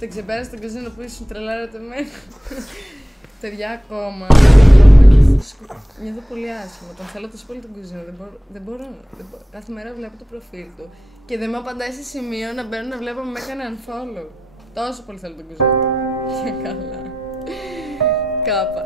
Δεν ξεπέρασε τον κουζίνο που ήσουν τρελάρετε με. Παιδιά ακόμα. Νιώθω πολύ άσχημα. Τον θέλω τόσο πολύ τον κουζίνο. Δεν μπορώ. Κάθε μέρα βλέπω το προφίλ του και δεν με απαντάει σε σημείο να μπαίνω να βλέπω με έκανε unfollow. Τόσο πολύ θέλω τον κουζίνο. Και καλά. Κάπα.